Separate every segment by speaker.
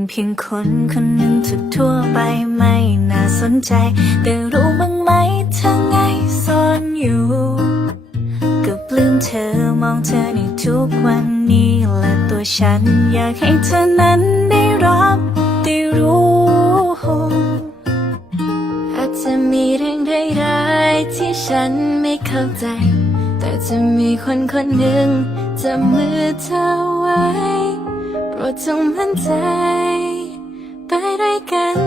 Speaker 1: เพียงคนคนหนึ่งทั่วไปไม่น่าสนใจแต่รู้บ้างไหมเธอไงซ่อนอยู่ก็ปลื้มเธอมองเธอในทุกวันนี้และตัวฉันอยากให้เธอนั้นได้รับได้รู้อาจจะมีเรื่องร้ายๆที่ฉันไม่เข้าใจแต่จะมีคนคนหนึ่งจับมือเธอไว้โปรดจงมั่นใจไปด้วยกัน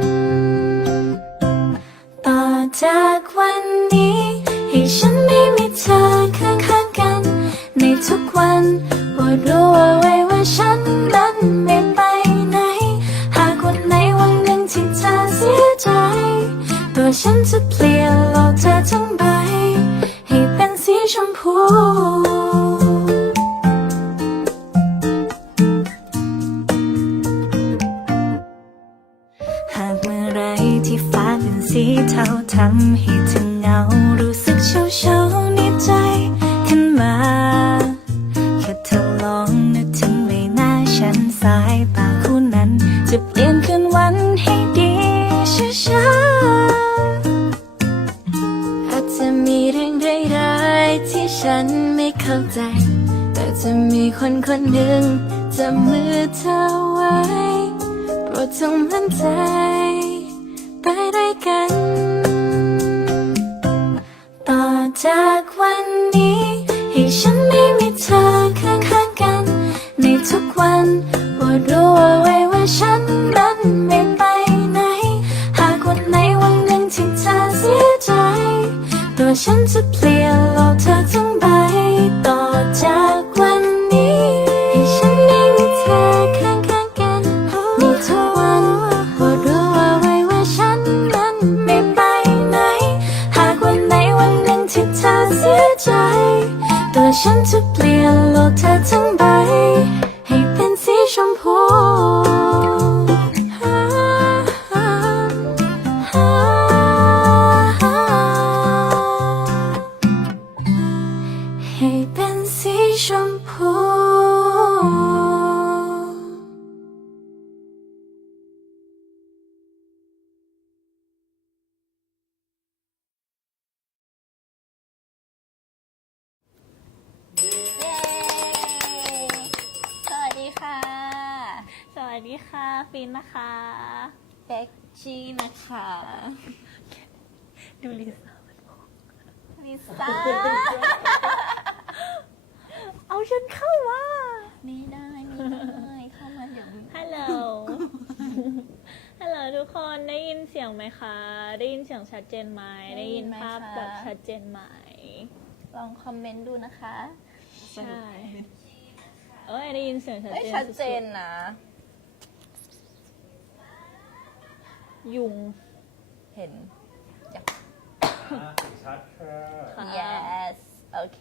Speaker 1: ต่อจากวันนี้ให้ฉันไม่มีเธอข้างๆกันในทุกวันโปรดรู้เอาไว้ว่าฉันนั้นไม่ไปไหนหากวันไหนวันหนึ่งที่เธอเสียใจตัวฉันจะเปลี่ยนโลกเธอทั้งใบให้เป็นสีชมพูหากเมื่อไรที่ฟ้าเป็นสีเทาทำให้เธอเหงารู้สึกเฉาๆในใจขึ้นมาแค่เธอลองนึกถึงใบหน้าฉันสายตาคู่นั้นจะเปลี่ยนคืนวันให้ดีช้าๆอาจจะมีเรื่องร้ายๆที่ฉันไม่เข้าใจแต่จะมีคนคนหนึ่งจับมือเธอไว้โปรดจงมั่นใจไปด้วยกันต่อจากวันนี้ให้ฉันไม่มีเธอข้างๆกันในทุกวันโปรดรู้เอาไว้ว่าฉันนั้นไม่ไปไหนหากวันไหนวันหนึ่งที่เธอเสียใจตัวฉันจะเปลี่ยนโลกเธอทั้งใบต่อจากวันนี้ให้ฉันไม่มีเธอข้างๆกันในทุกวันโปรดรู้เอาไว้ว่าฉันนั้นไม่ไปไหนหากวันไหนวันหนึ่งที่เธอเสียใจตัวฉันจะเปลี่ยนโลกเธอทั้งใบให้เป็นสีชมพูให้เป็นสีชมพู
Speaker 2: เย้สวัสดีค่ะ
Speaker 1: สวัสดีค่ะฟินนะคะ
Speaker 2: เบ็กจี้นะคะ
Speaker 1: ดูลิซ่า
Speaker 2: ลิซ่า
Speaker 1: เอาฉันเข้ามา
Speaker 2: ไม่ได้เข้ามาเดี๋ยว
Speaker 1: ฮัลโหล ฮัลโหลทุกคนได้ยินเสียงไหมคะ ได้ยินเสียงชัดเจนไหม ได้ยินภาพแบบชัดเจนไหม
Speaker 2: ลองคอมเมนต์ดูนะคะ
Speaker 1: ใช่ เอ้ยได้ยินเสียงชัดเจน
Speaker 2: ชัดเจนนะ
Speaker 1: ยุง
Speaker 2: เห็น
Speaker 3: ชัดค่ะ
Speaker 1: ค่ะ
Speaker 2: yes โอเค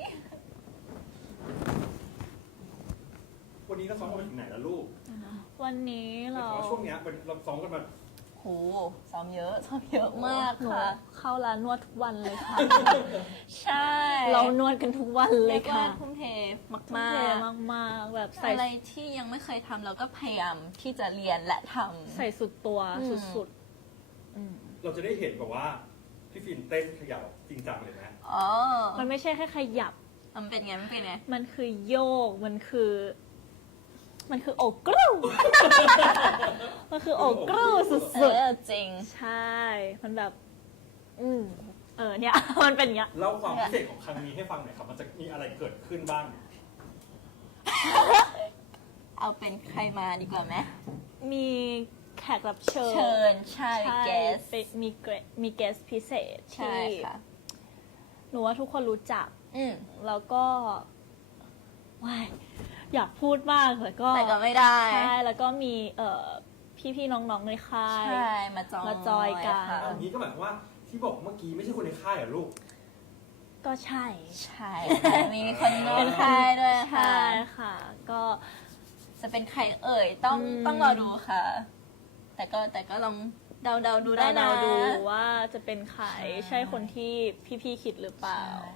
Speaker 3: วันนี้เราซ้อมกันมาถึงไหนแล้วลูก
Speaker 1: วันนี้
Speaker 3: แต่
Speaker 1: เรา
Speaker 3: ว่าช่วงเนี้ยเราซ้อมกันมา
Speaker 2: โหซ้อมเยอะมาก
Speaker 1: หนู
Speaker 2: ค่ะ
Speaker 1: เข้าร้านนวดทุกวันเลยค่ะ
Speaker 2: ใช่
Speaker 1: เรานวดกันทุกวันเล
Speaker 2: เรี
Speaker 1: ย
Speaker 2: ยกว่า
Speaker 1: ค่ะ
Speaker 2: ทุ่มเท
Speaker 1: ทุ่ม
Speaker 2: มา
Speaker 1: เท
Speaker 2: ก
Speaker 1: มากๆแบบ
Speaker 2: ๆ
Speaker 1: ใส่
Speaker 2: อะไรที่ยังไม่เคยทำเราก็พยายามที่จะเรียนและทำ
Speaker 1: ใส่สุดตัว
Speaker 2: อืม
Speaker 1: สุด
Speaker 3: เราจะได้เห็นแบบว่าพี่ฟินเต้นเขย่าจริงจังเลยนะ
Speaker 2: อ๋อ
Speaker 1: ๆ มันไม่ใช่แค่ขยับ
Speaker 2: มันเป็นไง
Speaker 1: มันคือโยก มันคือโอกกรูมันคือโอกกรูสุด
Speaker 2: จริง
Speaker 1: ๆ ใช่ มันแบบ เนี่ย มันเป็นอย่างเงี้ย
Speaker 3: เล่าความพิเศษของครั้งนี้ให้ฟังหน่อยครับ มันจะมีอะไรเกิดขึ้นบ้าง
Speaker 2: เอาเป็นใครมาดีกว่าไหม
Speaker 1: มีแขกรับเชิญ
Speaker 2: เชิญใช่
Speaker 1: ใช่
Speaker 2: เกส
Speaker 1: เป็นมีเกสพิเศษ
Speaker 2: ใช่
Speaker 1: ที่
Speaker 2: ค่ะ
Speaker 1: หนูว่าทุกคนรู้จัก
Speaker 2: อืม
Speaker 1: แล้วก็ว้ายอยากพูดมากแต่ก็
Speaker 2: แต่ก็ไม่ได้
Speaker 1: ใช่แล้วก็มีพี่ๆน้องๆในค่าย
Speaker 2: ใช่มาจอย
Speaker 1: กัน
Speaker 2: ค่ะ
Speaker 3: อันนี้ก็หมายความว่าที่บอกเมื่อกี้ไม่ใช่คนในค่ายเหรอลูก
Speaker 1: ก็ใช่
Speaker 2: ใช่มีคนนวดค่ายด้วยค่ะ
Speaker 1: ใช่ค่ะ ก็
Speaker 2: จะเป็นใครเอ่ยต้องรอดูค่ะ แต่ก็ลองเดาดูได้นะ
Speaker 1: เราดูว่าจะเป็นใคร
Speaker 2: ใช่
Speaker 1: ใช่คนที่พี่ๆคิดหรือเปล่า
Speaker 2: ใช่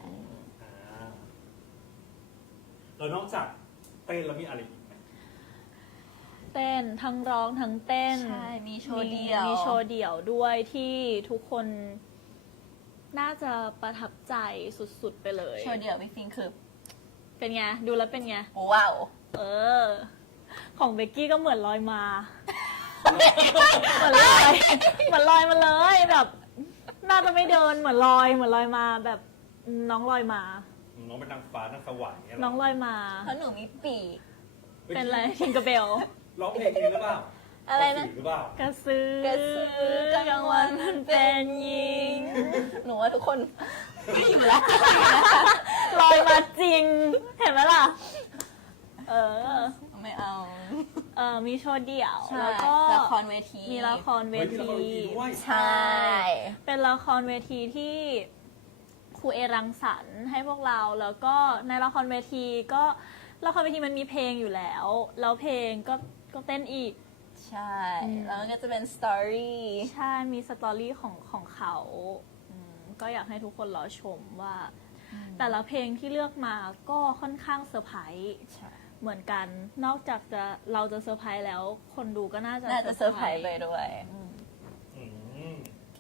Speaker 3: แล้วนอกจากเต้นแล้วมีอะไรอีกไหม
Speaker 4: เต้นทั้งร้องทั้งเต้น
Speaker 2: ใช่มีโชว์เดี่ยว
Speaker 4: มีโชว์เดี่ยวด้วยที่ทุกคนน่าจะประทับใจสุดๆไปเลย
Speaker 2: โชว์เดี่ยวพี่ฟินคือ
Speaker 4: เป็นไงดูแล้วเป็นไง
Speaker 2: ว้าว
Speaker 4: เออ ของเบกกี้ก็เหมือนลอยมา เหมือนลอยมาเลยแบบน่าจะไม่เดินเหมือนลอยมาแบบน้องลอยมา
Speaker 3: น้องเป็นนางฟ้านางสวรรค์เนี่ยเหร
Speaker 4: น้องลอยมา
Speaker 2: เพราะหนูมีปีก
Speaker 4: เป็นอะไรทิงกระเบล
Speaker 3: ร้องเพลงเองหรือเปล่า
Speaker 2: อะไรนะ
Speaker 3: สีหรือเปล่าก
Speaker 4: ระซื้อก
Speaker 2: ระสือกลางวันมันเป็นหญิง หนูว่าทุกคนไม่อยู่แล้ว
Speaker 4: ลอยมาจริง เห็นไหมล่ะ เออ
Speaker 2: ไม่เอา
Speaker 4: มีโชว์เดี่ยว
Speaker 2: ใช่
Speaker 4: แล้วก็
Speaker 2: ละครเวที
Speaker 4: มีละครเว
Speaker 3: เฮ้ยมีละคร
Speaker 4: ที
Speaker 3: เวทีด้วย
Speaker 2: ใช่
Speaker 4: เป็นละครเวทีที่ครูเอรังสรรค์ให้พวกเรา แล้วก็ในละครเวทีก็ละครเวทีมันมีเพลงอยู่แล้ว แล้วเพลงก็เต้นอีก
Speaker 2: ใช่ แล้วมันก็จะเป็นสตอรี่
Speaker 4: ใช่ มีสตอรี่ของเขาก็อยากให้ทุกคนรอชมว่า แต่ละเพลงที่เลือกมาก็ค่อนข้างเซอร์ไพรส์
Speaker 2: ใช่
Speaker 4: เหมือนกัน นอกจากเราจะเซอร์ไพรส์แล้ว คนดูก็น่าจะ
Speaker 2: น่าจะเซอร์ไพรส์ไปด้วย
Speaker 3: อืม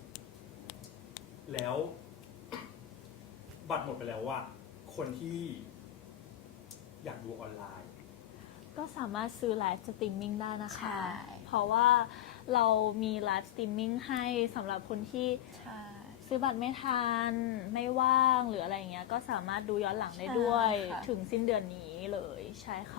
Speaker 3: แล้ว บัตรหมดไปแล้วว่า คนที่อยากดูออนไลน์
Speaker 4: ก็สามารถซื้อไลฟ์สตรีมมิ่งได้นะคะ
Speaker 2: ใช่
Speaker 4: เพราะว่าเรามีไลฟ์สตรีมมิ่งให้สำหรับคนที่
Speaker 2: ใช่
Speaker 4: ซื้อบัตรไม่ทัน ไม่ว่างหรืออะไรเงี้ย ก็สามารถดูย้อนหลังได้ด้วย
Speaker 2: ใช่ค่ะ
Speaker 4: ถึงสิ้นเดือนนี้เลยใช่ค่ะ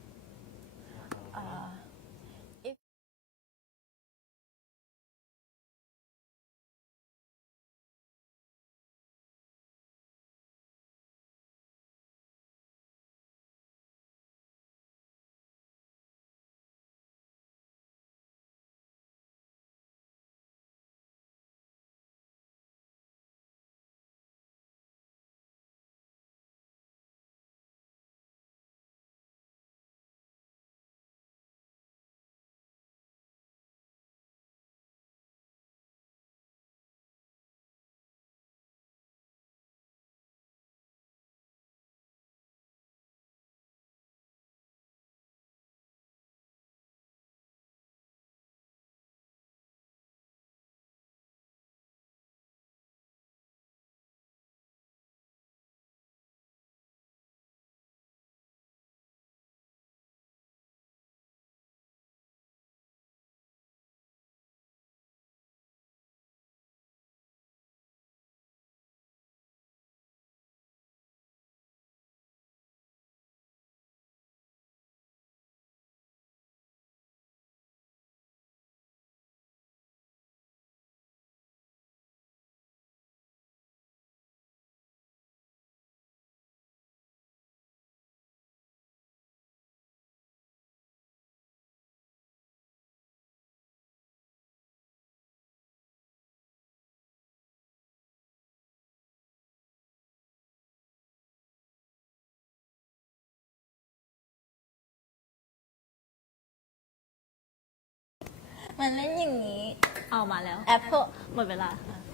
Speaker 2: มันเล่นอย่างนี้
Speaker 4: เอามาแล้ว
Speaker 2: Apple
Speaker 4: หมดเวลา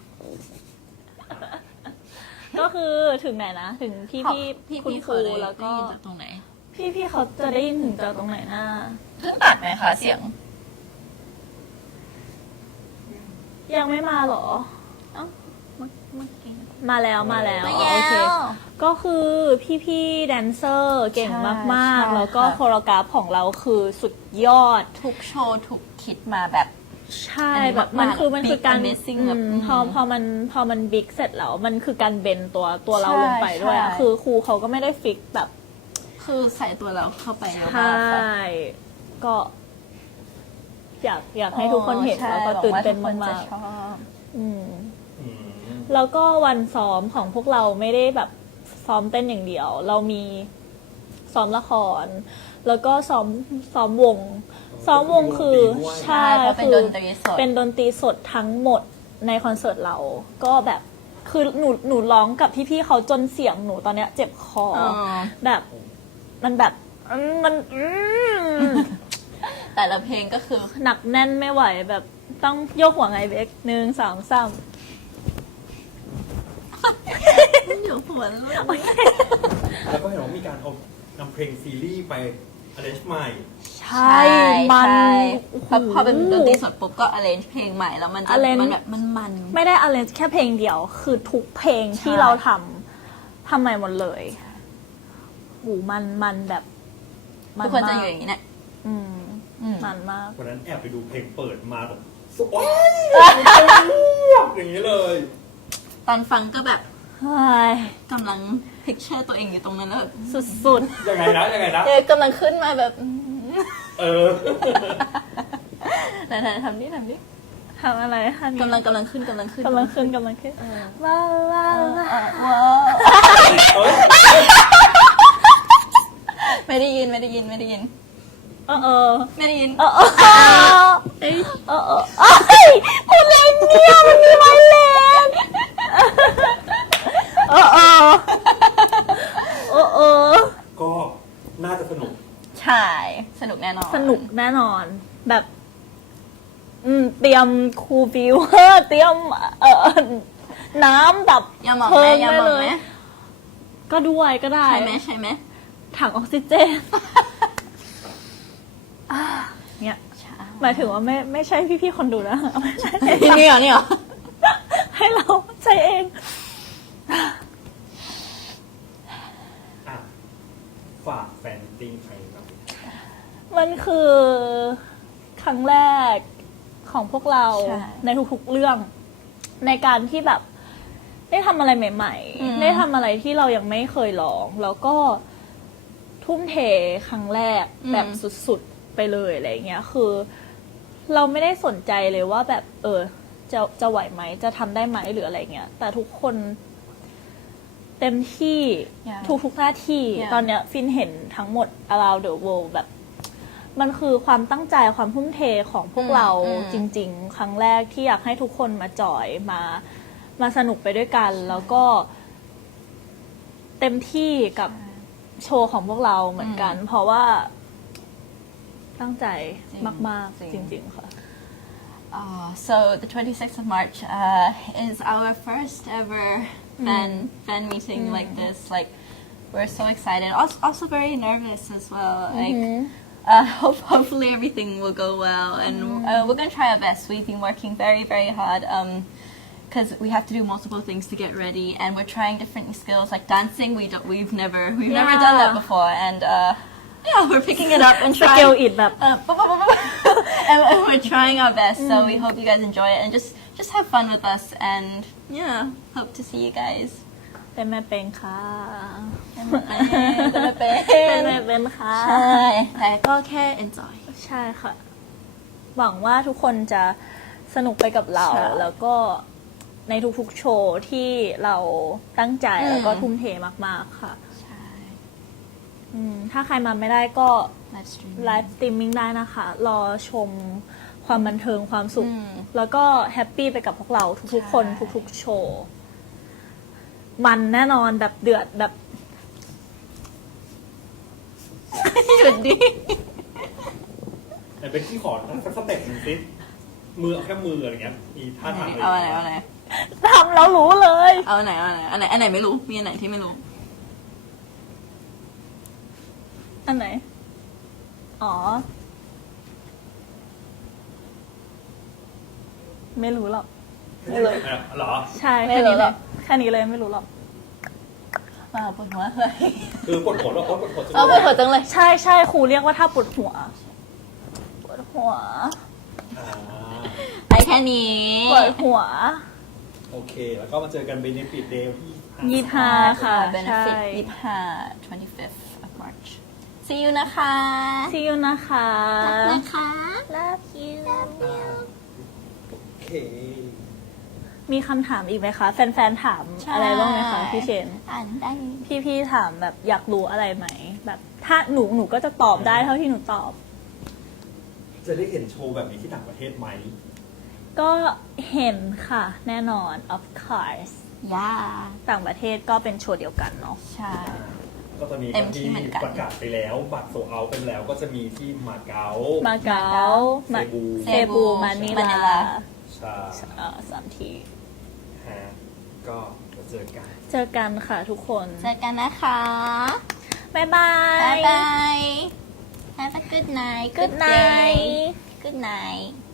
Speaker 4: ก็คือถึงไหนนะ ถึงพี่
Speaker 2: พี่
Speaker 4: คุณ
Speaker 2: พี่
Speaker 4: ครู
Speaker 2: ได้
Speaker 4: แล้วก็
Speaker 2: ได้ยินจากตรงไหน
Speaker 4: พี่เขาจะได้ยินถึงจากตรงไหนนะ
Speaker 2: เพิ่งตัดไหมคะเสียง
Speaker 4: ยังไม่มาเหรอ
Speaker 2: เอ้าเมื่อกี้
Speaker 4: มาแล้ว
Speaker 2: มา
Speaker 4: โอ
Speaker 2: แล้
Speaker 4: เค
Speaker 2: ว
Speaker 4: ก็คือพี่แดนเซอร์เก่ง
Speaker 2: ใช่
Speaker 4: มาก
Speaker 2: ใช่
Speaker 4: ๆ แล้วก็
Speaker 2: ค่ะ
Speaker 4: โคโรกราฟของเราคือสุดยอด
Speaker 2: ทุกโชว์ถูกคิดมาแบบ
Speaker 4: ใช่
Speaker 2: อันนี้
Speaker 4: แบบ
Speaker 2: มากๆ
Speaker 4: มันคือ
Speaker 2: Big
Speaker 4: การ
Speaker 2: Amazing แบบ
Speaker 4: พอมันบิ๊กเสร็จแล้ว มันคือการเบนตัวเรา
Speaker 2: ใช่
Speaker 4: ลงไปด้วยอะ
Speaker 2: ใช่
Speaker 4: คือครูเขาก็ไม่ได้ฟิกแบบ
Speaker 2: คือใส่ตัวเราเข้าไปเยอะ
Speaker 4: ใช
Speaker 2: มากค่ะ
Speaker 4: ่ ก็ อยากให้ทุกคนเห็น
Speaker 2: ใช่
Speaker 4: แล้วก็ตื่นเต้น
Speaker 2: หวัง
Speaker 4: มา
Speaker 2: ว่ทุ
Speaker 4: ก
Speaker 2: คจะชอบ
Speaker 4: ๆอืม
Speaker 3: อืม
Speaker 4: แล้วก็วันซ้อมของพวกเราไม่ได้แบบซ้อมเต้นอย่างเดียว เรามีซ้อมละคร แล้วก็ซ้อมวง ซ้อมวงคือใช่
Speaker 2: เพราะเป็น
Speaker 4: คือ
Speaker 2: ดนตรีสด
Speaker 4: เป็นดนตรีสดทั้งหมดในคอนเสิร์ตเรา ก็แบบคือหนูร้องกับพี่ๆเขาจนเสียงหนูตอนเนี้ยเจ็บคอ แบบมันแบบมัน
Speaker 2: แต่ละเพลงก็คือ
Speaker 4: หนักแน่นไม่ไหวแบบต้องโยกหัวไงเบก1 2 3
Speaker 2: อยู่หัวแล้ว
Speaker 3: แล้วก็เห็นว่ามีการเอานำเพลงซีรีส์ไปอะไรใหม่
Speaker 4: ใช่มัน
Speaker 2: ใช่
Speaker 4: โอ้โห
Speaker 2: พอเป็นดนตรีสดปุ๊บก็ arrange เพลงใหม่แล้วมันจะ
Speaker 4: arrange
Speaker 2: มันแบบมัน
Speaker 4: ไม่ได้อะไรแค่เพลงเดียว คือทุกเพลงที่
Speaker 2: ใช่
Speaker 4: เราทำใหม่หมดเลยหูมันแบบ
Speaker 2: ทุกคนจะอยู่อย่างนี้เนี่ย
Speaker 4: อืม
Speaker 2: อืม
Speaker 4: มันมาก
Speaker 3: วันนั้นแอบไปดูเพลงเปิดมาแบบสวยอย่างนี้เลย
Speaker 2: ตอนฟังก็แบบ
Speaker 4: เฮ้ย
Speaker 2: กำลัง picture ตัวเองอยู่ตรงนั้นแล้วแบบ
Speaker 4: สุด
Speaker 3: ยังไงนะยังไงนะ
Speaker 2: กำลังขึ้นมาแบบ
Speaker 3: เออ
Speaker 2: ไหนๆทำดิทำดิ
Speaker 4: ๆทำอะไรคะ
Speaker 2: กำลังขึ้น
Speaker 4: กำลังขึ้นว้าวว้าวว้าว
Speaker 2: ว้าว
Speaker 3: เอ้ย
Speaker 2: ไม่ได้ยิน
Speaker 4: เออ
Speaker 2: ไม่ได้ยิน
Speaker 4: เออ
Speaker 2: เอ้ย
Speaker 4: เอ้ยพูดเล่นเนี่ยมันมีไวเลนเออ
Speaker 3: ก็น่าจะสนุก
Speaker 2: ใช่สนุกแน่นอน
Speaker 4: สนุกแน่นอนแบบ เตรียมคูลฟิวเตรียมน้ำดับ
Speaker 2: อย่ามอง
Speaker 4: เพลิ
Speaker 2: แม่
Speaker 4: ง
Speaker 2: อย่า
Speaker 4: ได้
Speaker 2: มอง
Speaker 4: เลย
Speaker 2: แม่
Speaker 4: ก็ด้วยก็ได้
Speaker 2: ใช่ไหมใช่ไหม
Speaker 4: ถังออกซิเจนเนี่ย
Speaker 2: ใช่
Speaker 4: หมายถึงว่าไม่ใช่พี่ๆคนดูนะไม่ใช่
Speaker 2: นี่เหรอ
Speaker 4: ให้เราใช้เอง
Speaker 3: อ่ะ ฝากแฟนติ้งใครครับ
Speaker 4: มันคือครั้งแรกของพวกเรา
Speaker 2: ใช่
Speaker 4: ในทุกๆเรื่อง ในการที่แบบได้ทำอะไรใหม่
Speaker 2: อืม
Speaker 4: ๆ ได้ทำอะไรที่เรายังไม่เคยลอง แล้วก็ทุ่มเทครั้งแรกแบบสุดๆไปเลยอะไรเงี้ยคือ เราไม่ได้สนใจเลยว่าแบบจะไหวไหมจะทำได้ไหมหรืออะไรเงี้ยแต่ทุกคนเต็มที่
Speaker 2: Yeah.
Speaker 4: ทุกๆหน้าที่
Speaker 2: Yeah.
Speaker 4: ตอนเนี้ยฟินเห็นทั้งหมด around the world แบบ มันคือความตั้งใจความทุ่มเทของพวกเรา
Speaker 2: อืม
Speaker 4: จริง ๆ ครั้งแรกที่อยากให้ทุกคนมาจอยมาสนุกไปด้วยกัน แล้วก็เต็มที่กับโชว์ของพวกเราเหมือนกัน เพราะว่าตั้งใจมากๆ จริง ๆ ค่ะ
Speaker 2: So the 26th of March is our first ever fan meeting like this. Like we're so excited. Also very nervous as well. Like hopefully everything will go well, and we're gonna try our best. We've been working very hard. Because we have to do multiple things to get ready, and we're trying different skills like dancing. We've never done that before, and yeah, we're picking it up and
Speaker 4: สเกล
Speaker 2: trying.
Speaker 4: อิดแบบ
Speaker 2: And we're trying our best, so we hope you guys enjoy it and just have fun with us, and yeah, hope to see you guys.
Speaker 4: เป็นแม่เป็นค่ะ
Speaker 2: เป็นไม่เป็
Speaker 4: เป็น
Speaker 2: น
Speaker 4: แม่เป็นค่ะ
Speaker 2: ใช่แต่ก็แค่ enjoy
Speaker 4: ใช่ค่ะ หวังว่าทุกคนจะสนุกไปกับเรา
Speaker 2: ใช่
Speaker 4: แล้วก็ในทุกๆโชว์ที่เราตั้งใจแล้วก็ทุ่มเทมากๆค่ะ
Speaker 2: ใช่
Speaker 4: ถ้าใครมาไม่ได้ก็
Speaker 2: live stream
Speaker 4: ไลฟ์สตรีมมิ่งได้นะคะ รอชมความบันเทิงความสุข
Speaker 2: อืม
Speaker 4: แล้วก็แฮปปี้ไปกับพวกเราทุกๆคน
Speaker 2: ใช่
Speaker 4: ทุกๆโชว์ มันแน่นอนแบบเดือดแบบ
Speaker 2: หยุดดิ
Speaker 3: แต่เป็นที่ขอสักสเต็ปหนึ่งสิมือเอาแค่มืออะไรเงี้ย มีท่าทาง
Speaker 2: เอาอะไรเอาอะไร
Speaker 4: ทำแล้วรู้เลย
Speaker 2: เอาไหนอันไหนไม่รู้มีอันไหนที่ไม่รู้
Speaker 4: อันไหน อ๋อ ไม่รู้หรอก
Speaker 3: ไม่เลยเหรอ
Speaker 4: ใช่
Speaker 2: ไม่
Speaker 4: แค่
Speaker 2: รู้
Speaker 4: นี้
Speaker 2: หร
Speaker 4: เล
Speaker 2: อย ก
Speaker 4: แค่นี้เลยไม่รู้หรอก
Speaker 2: ปวดหัวเลย
Speaker 3: คือปวดหัวแล้วปวดหัวจน
Speaker 2: เอาปวดหัวจังเลย
Speaker 4: ใช่ใช่ครูเรียกว่าถ้าปวดหัว ปวดหัว
Speaker 3: อ่า
Speaker 2: ไปแค่นี้
Speaker 4: ปวดหัว
Speaker 3: โอเค แล้วก็มาเจอกันเบเนฟิตเดย์ที่
Speaker 4: 25 ค่ะ ใช่
Speaker 2: Benefit 25 25th of March see you นะคะ
Speaker 4: See you นะคะ
Speaker 2: นะคะ
Speaker 4: Love you
Speaker 3: โอเค
Speaker 4: มีคำถามอีกไหมคะ แฟนๆ ถามอะไรบ้างไหมคะพี่เชน
Speaker 2: อ่านได้
Speaker 4: พี่ๆ ถามแบบอยากรู้อะไรไหม แบบถ้าหนูก็จะตอบได้เท่าที่หนูตอบ
Speaker 3: จะได้เห็นโชว์แบบนี้ที่ต่างประเทศไหม
Speaker 4: ก็เห็นค่ะ แน่นอน of course
Speaker 2: ย่า
Speaker 4: ต่างประเทศก็เป็นโชว์เดียวกันเนาะ
Speaker 2: ใช่
Speaker 3: ก็จะมี
Speaker 2: เต็
Speaker 3: กั
Speaker 2: ม
Speaker 3: น
Speaker 2: ที่
Speaker 3: ที่
Speaker 2: เหมือนกัน
Speaker 3: ประกาศไปแล้ว บัตรโซเอาเป็นแล้วก็จะมีที่มาเก๊า
Speaker 4: มาเก๊า
Speaker 3: เซบู
Speaker 4: เซบูมานิ
Speaker 2: มานิ
Speaker 4: ลา
Speaker 2: ลา
Speaker 3: ใช่
Speaker 4: 3 ที่
Speaker 3: ฮะก็มาเจอกัน
Speaker 4: เจอกันค่ะทุกคน
Speaker 2: เจอกันนะคะ
Speaker 4: บ๊ายบา
Speaker 2: บ๊าย
Speaker 4: ย
Speaker 2: บาย Have a good night.
Speaker 4: Good
Speaker 2: day.
Speaker 4: night
Speaker 2: Good night.